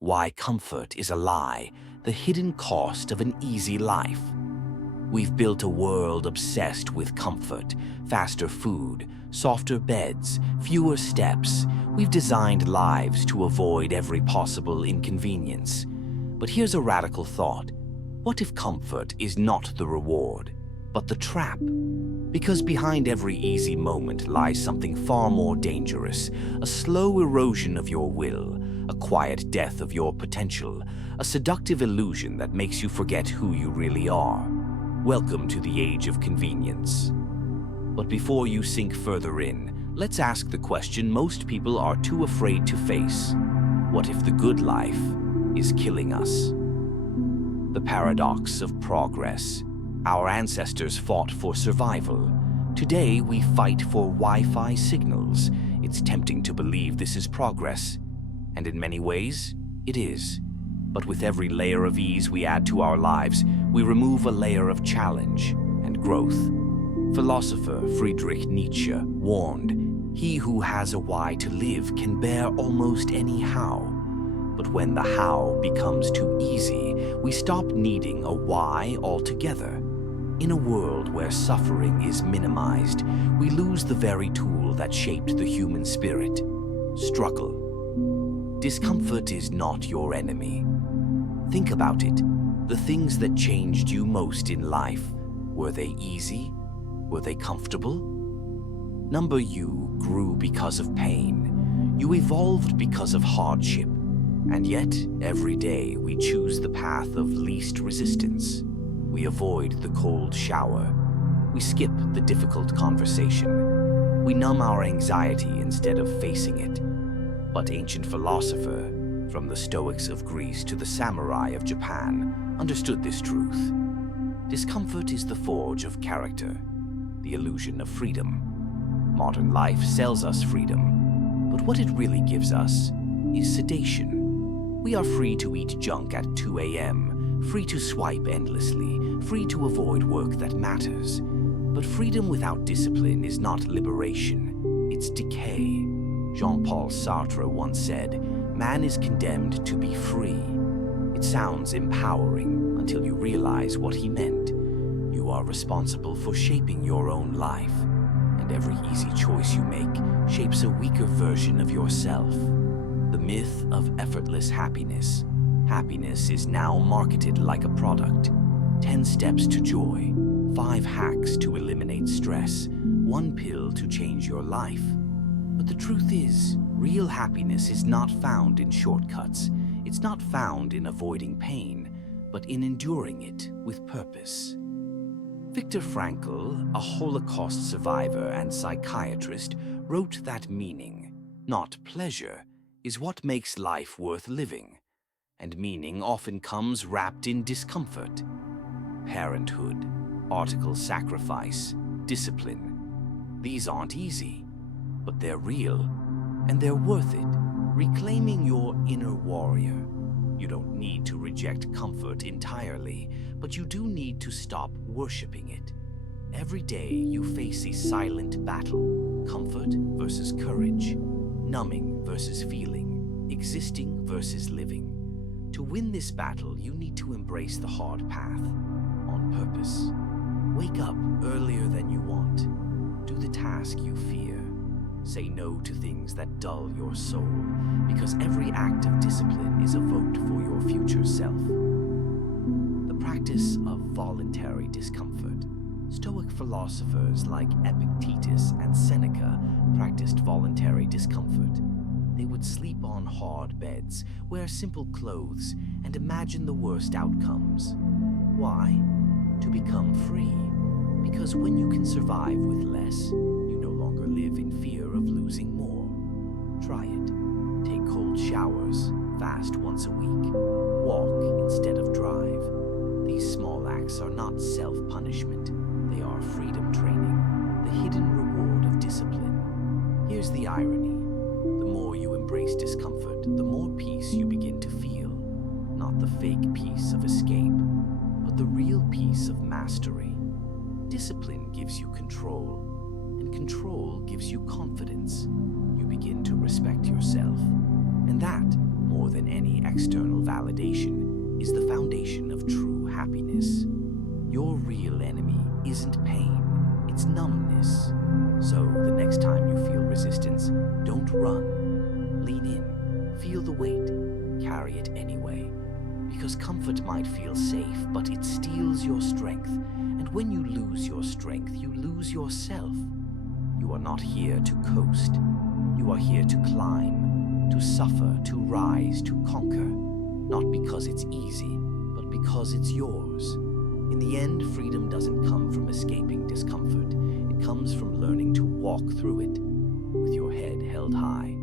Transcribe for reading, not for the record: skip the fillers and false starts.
Why comfort is a lie, the hidden cost of an easy life. We've built a world obsessed with comfort, faster food, softer beds, fewer steps. We've designed lives to avoid every possible inconvenience. But here's a radical thought. What if comfort is not the reward, but the trap? Because behind every easy moment lies something far more dangerous, a slow erosion of your will, a quiet death of your potential, a seductive illusion that makes you forget who you really are. Welcome to the age of convenience. But before you sink further in, let's ask the question most people are too afraid to face. What if the good life is killing us? The paradox of progress. Our ancestors fought for survival. Today, we fight for Wi-Fi signals. It's tempting to believe this is progress. And in many ways, it is. But with every layer of ease we add to our lives, we remove a layer of challenge and growth. Philosopher Friedrich Nietzsche warned, "He who has a why to live can bear almost any how." But when the how becomes too easy, we stop needing a why altogether. In a world where suffering is minimized, we lose the very tool that shaped the human spirit: struggle. Discomfort is not your enemy. Think about it. The things that changed you most in life, were they easy? Were they comfortable? You grew because of pain. You evolved because of hardship. And yet, every day we choose the path of least resistance. We avoid the cold shower. We skip the difficult conversation. We numb our anxiety instead of facing it. But ancient philosopher, from the Stoics of Greece to the samurai of Japan, understood this truth. Discomfort is the forge of character, the illusion of freedom. Modern life sells us freedom, but what it really gives us is sedation. We are free to eat junk at 2 a.m., free to swipe endlessly, free to avoid work that matters. But freedom without discipline is not liberation, it's decay. Jean-Paul Sartre once said, "Man is condemned to be free." It sounds empowering until you realize what he meant. You are responsible for shaping your own life, and every easy choice you make shapes a weaker version of yourself. The myth of effortless happiness. Happiness is now marketed like a product. 10 steps to joy, 5 hacks to eliminate stress, 1 pill to change your life. But the truth is, real happiness is not found in shortcuts. It's not found in avoiding pain, but in enduring it with purpose. Viktor Frankl, a Holocaust survivor and psychiatrist, wrote that meaning, not pleasure, is what makes life worth living. And meaning often comes wrapped in discomfort. Parenthood, article sacrifice, discipline. These aren't easy, but they're real, and they're worth it. Reclaiming your inner warrior. You don't need to reject comfort entirely, but you do need to stop worshiping it. Every day you face a silent battle. Comfort versus courage. Numbing versus feeling. Existing versus living. To win this battle, you need to embrace the hard path. On purpose. Wake up earlier than you want. Do the task you fear. Say no to things that dull your soul, because every act of discipline is a vote for your future self. The practice of voluntary discomfort. Stoic philosophers like Epictetus and Seneca practiced voluntary discomfort. They would sleep on hard beds, wear simple clothes, and imagine the worst outcomes. Why? To become free. Because when you can survive with less, you no longer live in fear of losing more. Try it. Take cold showers, fast once a week, walk instead of drive. These small acts are not self-punishment. They are freedom training, the hidden reward of discipline. Here's the irony. The more you embrace discomfort, the more peace you begin to feel. Not the fake peace of escape, but the real peace of mastery. Discipline gives you control, and control gives you confidence. You begin to respect yourself, and that more than any external validation, is the foundation of true happiness. Your real enemy isn't pain, it's numbness. So the next time you feel resistance, don't run. Lean in, feel the weight, carry it anyway. Because comfort might feel safe, but it steals your strength. And when you lose your strength, you lose yourself. You are not here to coast. You are here to climb, to suffer, to rise, to conquer. Not because it's easy, but because it's yours. In the end, freedom doesn't come from escaping discomfort. It comes from learning to walk through it with your head held high.